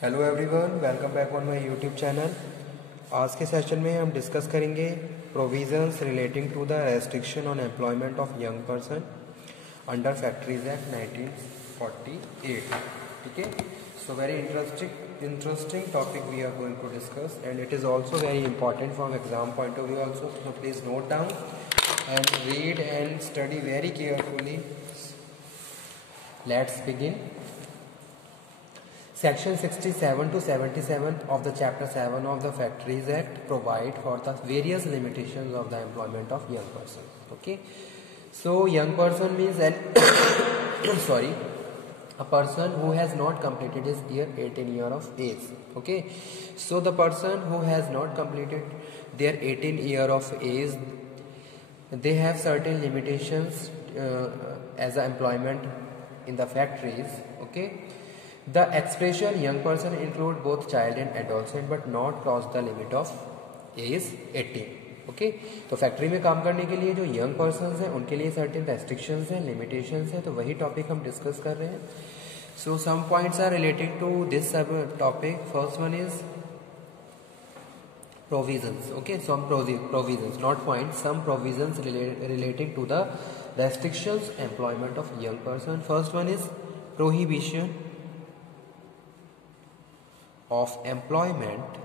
Hello everyone, welcome back on my YouTube channel. आज के session में हम डिस्कस करेंगे provisions relating to the restriction on employment of young person under factories act 1948। ठीक है, so very interesting topic we are going to discuss and it is also very important from exam point of view also. So please note down and read and study very carefully. Let's begin. Section 67 to 77 of the Chapter 7 of the Factories Act provide for the various limitations of the employment of young person. Okay, so young person means sorry, a person who has not completed his 18 year of age. Okay, so the person who has not completed their 18 year of age, they have certain limitations as a employment in the factories. Okay. The expression young person include both child and adolescent but not cross the limit of age 18. Okay, तो factory में काम करने के लिए जो young persons हैं उनके लिए सर्टेन रेस्ट्रिक्शंस हैं, लिमिटेशंस हैं, तो वही टॉपिक हम डिस्कस कर रहे हैं। So some points are related to this topic. First one is provisions. Okay, some provisions, not points, some provisions relating to the restrictions employment of young person. First one is prohibition of employment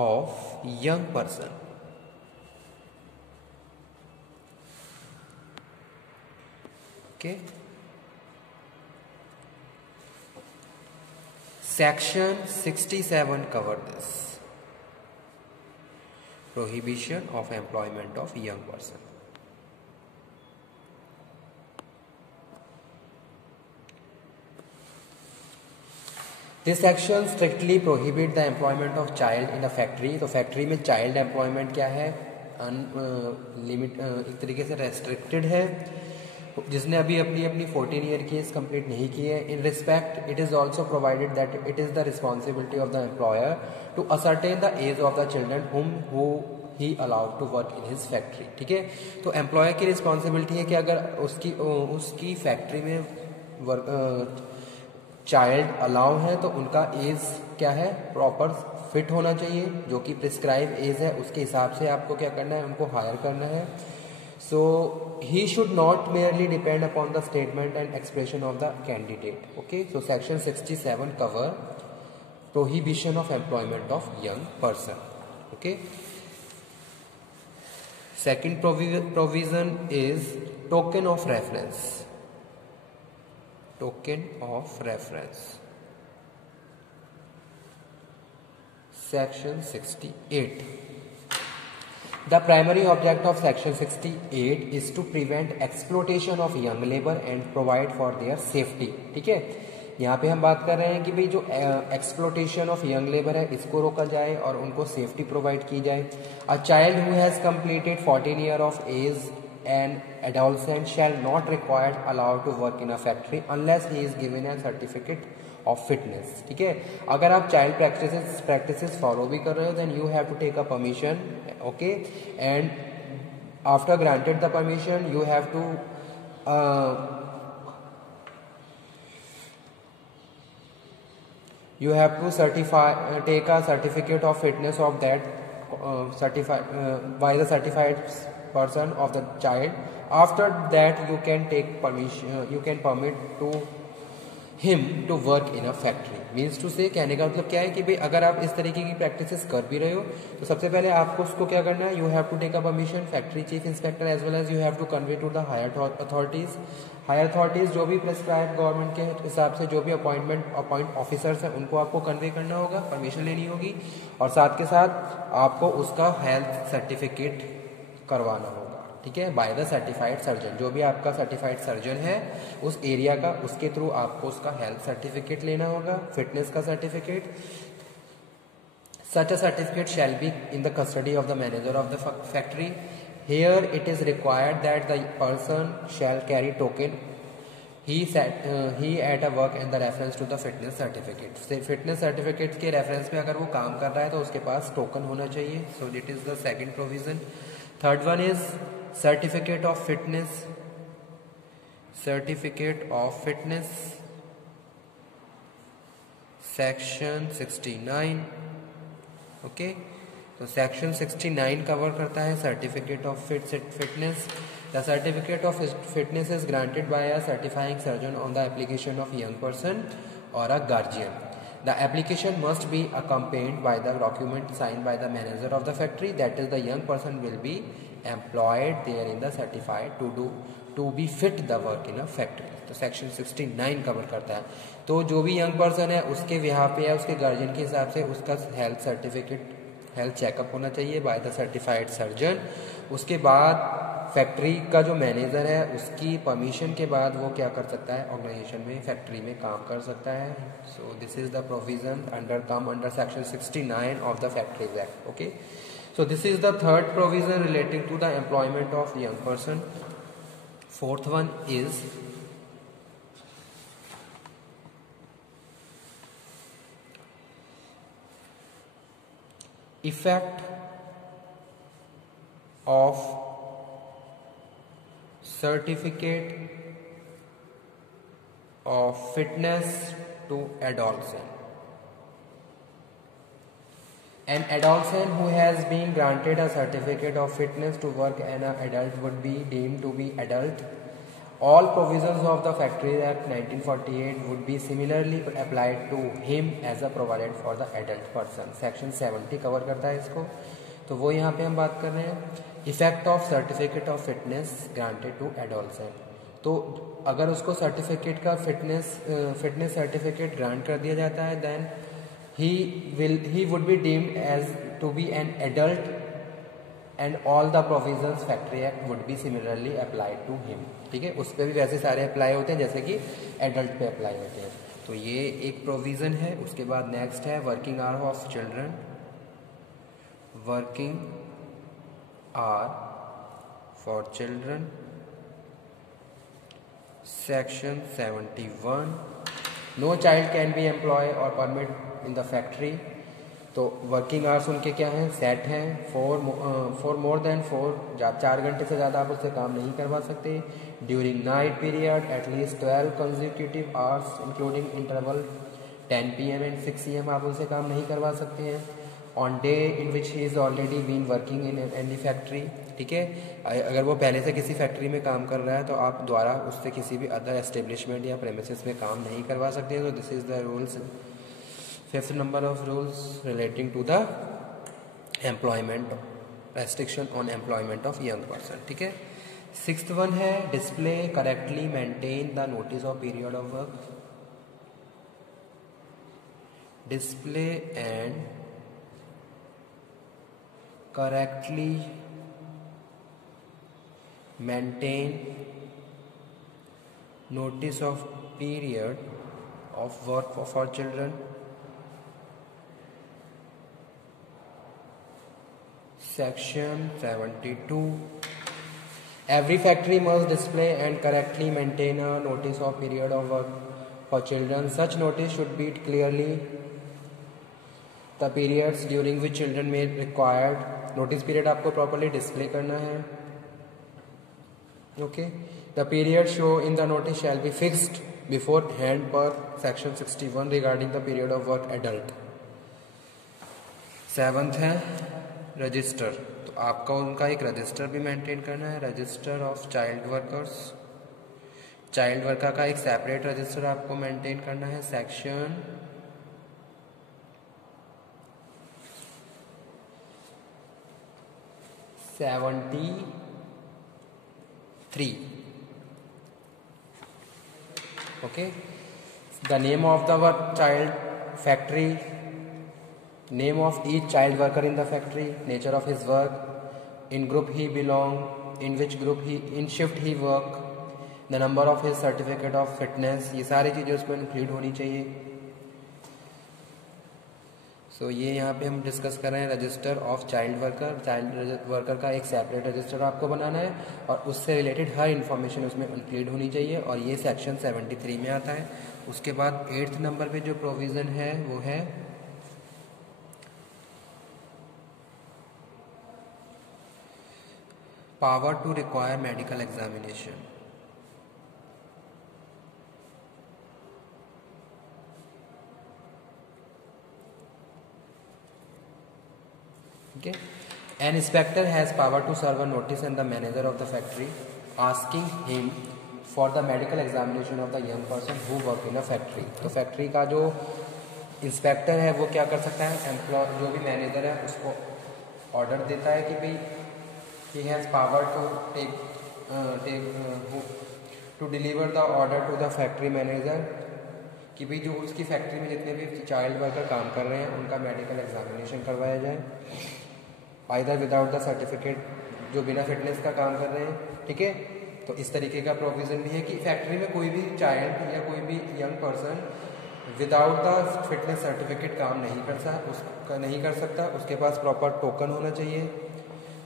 of young person. Okay, section 67 cover this prohibition of employment of young person. This section strictly prohibit the employment of child in a factory. तो factory में child employment क्या है, limit एक तरीके से restricted है। जिसने अभी अपनी 14 ईयर की एज कंप्लीट नहीं की है, in respect it is also provided that it is the responsibility of the employer to ascertain the age of the children whom who he allowed to work in his factory. ठीक है, तो employer की responsibility है कि अगर उसकी factory में work child allow है तो उनका एज क्या है, प्रॉपर फिट होना चाहिए, जो कि प्रिस्क्राइब एज है उसके हिसाब से आपको क्या करना है, उनको हायर करना है। So he should not merely depend upon the statement and expression of the candidate. Okay, so section 67 cover prohibition of employment of young person. Okay, second provision is token of reference. Token of reference. Section 68. The primary object of Section 68 is to prevent exploitation of young labor and provide for their safety. ठीक है, यहाँ पे हम बात कर रहे हैं कि भाई जो एक्सप्लोटेशन ऑफ यंग लेबर है इसको रोका जाए और उनको सेफ्टी प्रोवाइड की जाए। A child who has completed 14 year of age and adolescent shall not required allowed to work in a factory unless he is given a certificate of fitness. ठीक है, अगर आप चाइल्ड प्रैक्टिसेस फॉलो भी कर रहे हो then you have to take a permission. Okay, and after granted the permission you have to take a certificate of fitness of that by the certified person of the child. After that you can take permission, you can permit to him to work in a factory. Means to say कहने का मतलब क्या है कि भाई अगर आप इस तरीके की प्रैक्टिसेस कर भी रहे हो तो सबसे पहले आपको उसको क्या करना है, you have to take a permission factory chief inspector as well as you have to convey to the higher authorities. Higher authorities जो भी प्रिस्क्राइब गवर्नमेंट के हिसाब से जो भी अपॉइंट ऑफिसर्स हैं उनको आपको कन्वे करना होगा, परमिशन लेनी होगी, और साथ के साथ आपको उसका हेल्थ सर्टिफिकेट करवाना होगा। ठीक है, बाय द सर्टिफाइड सर्जन, जो भी आपका सर्टिफाइड सर्जन है उस एरिया का, उसके थ्रू आपको उसका हेल्थ सर्टिफिकेट लेना होगा, फिटनेस का certificate. Such a certificate shall be in the custody of the manager of the factory. Here it is required that the person shall carry token he at a work and the reference to the fitness certificate. Fitness certificate के reference में अगर वो काम कर रहा है तो उसके पास टोकन होना चाहिए। So this is the second provision. Third one is certificate of fitness certificate of fitness section 69। Okay, तो सेक्शन 69 कवर करता है certificate of fitness. The certificate of fitness is granted by a certifying surgeon on the application of young person और a guardian. The application must be accompanied by the document signed by the manager of the factory, that is the young person will be employed there in the certified to be fit the work in a factory। तो section 69 cover करता है। तो जो भी young person है उसके यहाँ पे या उसके गार्जियन के हिसाब से उसका हेल्थ सर्टिफिकेट, हेल्थ चेकअप होना चाहिए बाय द सर्टिफाइड सर्जन। उसके बाद फैक्ट्री का जो मैनेजर है उसकी परमिशन के बाद वो क्या कर सकता है, ऑर्गेनाइजेशन में, फैक्ट्री में काम कर सकता है। So this is the provision under section 69 of the factories act. Okay, so this is the third provision relating to the employment of young person. Fourth one is effect of certificate of fitness to adolescent। An adolescent who has been granted a certificate of fitness to work as an adult would be deemed to be adult। All provisions of the Factories Act 1948 would be similarly applied to him as a provided for the adult person। Section 70 cover करता है इसको। तो वो यहाँ पे हम बात कर रहे हैं effect of certificate of fitness granted to adolescent. तो अगर उसको सर्टिफिकेट का फिटनेस सर्टिफिकेट ग्रांट कर दिया जाता है then he would be deemed as to be an adult and all the provisions factory act would be similarly applied to him. ठीक है, उस पर भी वैसे सारे अप्लाई होते हैं जैसे कि एडल्ट पे अप्लाई होते हैं। तो ये एक प्रोविजन है। उसके बाद नेक्स्ट है working hour of children. Working hour for children section 71। No child can be employ or permit in the factory. तो वर्किंग आवर्स उनके क्या हैं, सेट हैं। फॉर मोर देन 4 घंटे से ज़्यादा आप उससे काम नहीं करवा सकते। During night period at least 12 consecutive hours including interval 10 PM and 6 AM आप उनसे काम नहीं करवा सकते हैं। On day in which he is already been working in any factory. ठीक है, अगर वो पहले से किसी फैक्ट्री में काम कर रहा है तो आप द्वारा उससे किसी भी अदर एस्टेब्लिशमेंट या प्रेमिसेस में काम नहीं करवा सकते। तो this is the rules, 5th number of rules relating to the employment, restriction on employment of young person. ठीक है, 6th वन है display correctly maintain the notice of period of work. Display and correctly maintain notice of period of work for children। Section 72। Every factory must display and correctly maintain a notice of period of work for children। Such notice should be clearly the periods during which children may required। Notice period आपको properly display करना है। Okay, the period show in the notice shall be fixed beforehand पर section 61 regarding the period of work adult. 7th है register. तो आपका उनका एक register भी मेंटेन करना है, register of child workers. Child worker का एक सेपरेट रजिस्टर आपको मेंटेन करना है। Section 73। Okay, the name of the child factory, name of each child worker in the factory, nature of his work, in group he belong, in which group in shift he work, the number of his certificate of fitness, ये सारी चीज़ें उसमें include होनी चाहिए। सो ये यहाँ पे हम डिस्कस कर रहे हैं register of child worker. Child worker का एक सेपरेट रजिस्टर आपको बनाना है और उससे रिलेटेड हर इन्फॉर्मेशन उसमें इंक्लूड होनी चाहिए और ये सेक्शन 73 में आता है। उसके बाद 8th नंबर पे जो प्रोविज़न है वो है power to require medical examination. ठीक है. An inspector has power to serve a notice and the manager of the factory asking him for the medical examination of the young person who work in a factory. तो factory का जो inspector है वो क्या कर सकता है, employ जो भी मैनेजर है उसको ऑर्डर देता है कि भाई he has power to to deliver the order to the factory manager कि भाई जो उसकी फैक्ट्री में जितने भी चाइल्ड वर्कर काम कर रहे हैं उनका मेडिकल एग्जामिनेशन करवाया जाए, आइदर विदाउट द सर्टिफिकेट, जो बिना फिटनेस का काम कर रहे हैं. ठीक है. तो इस तरीके का प्रोविज़न भी है कि फैक्ट्री में कोई भी चाइल्ड या कोई भी young person without the fitness certificate काम नहीं कर सकता. उसके पास प्रॉपर टोकन होना चाहिए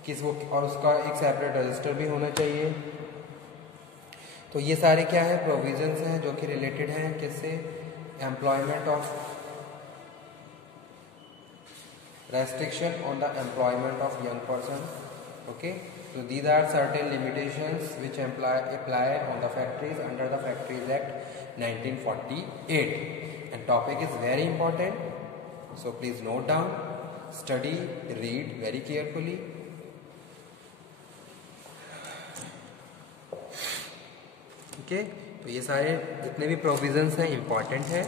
किस वो, और उसका एक सेपरेट रजिस्टर भी होना चाहिए. तो ये सारे क्या है, प्रोविजंस हैं जो कि रिलेटेड हैं किससे, employment of, restriction on the employment of young person. Okay, so these are certain limitations which apply on the factories under the Factories Act 1948, and topic is very important, so please note down, study, read very carefully. Okay, तो ये सारे जितने भी provisions हैं important हैं.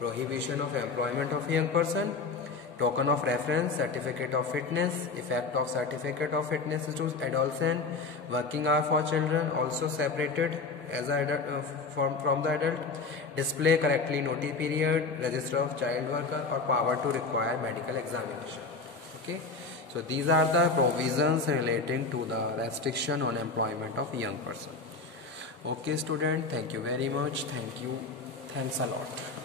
Prohibition of employment of young person, token of reference, certificate of fitness, effect of certificate of fitness to adolescent, working hour for children also separated as from the adult, display correctly notice period, register of child worker, or power to require medical examination. Okay, so these are the provisions relating to the restriction on employment of young person. Okay student, thank you very much. Thanks a lot.